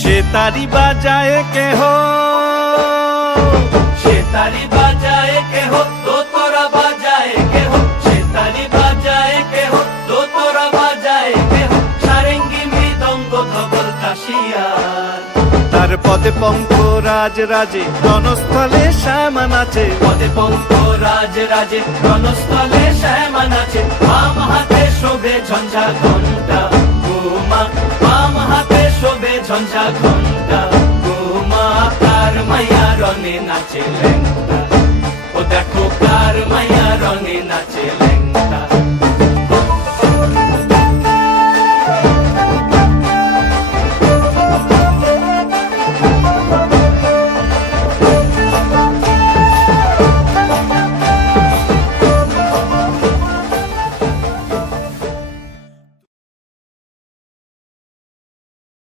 সে তারি বাজায় কেহ, সে তারি বাজায় কেহ, দোতরা বাজায় কেহ, সে তারি বাজায় কেহ, দোতরা বাজায় কেহ, সারেঙ্গি মৃদঙ্গ ধবল কাশিয়ার। তার পদে পঙ্ক রাজ রাজে, রণস্থলে শ্যামা নাচে। পদে পঙ্ক রাজ রাজে, রণস্থলে শ্যামা নাচে। বাম হাতে শোভে ঝঞ্ঝা ঘণ্টা উমা, বাম হাতে শোভে ঝঞ্ঝা ঘণ্টা উমা। কার মাইয়া রনে নাচে ল্যাংটা, ও দেখো কার মাইয়া রনে নাচে।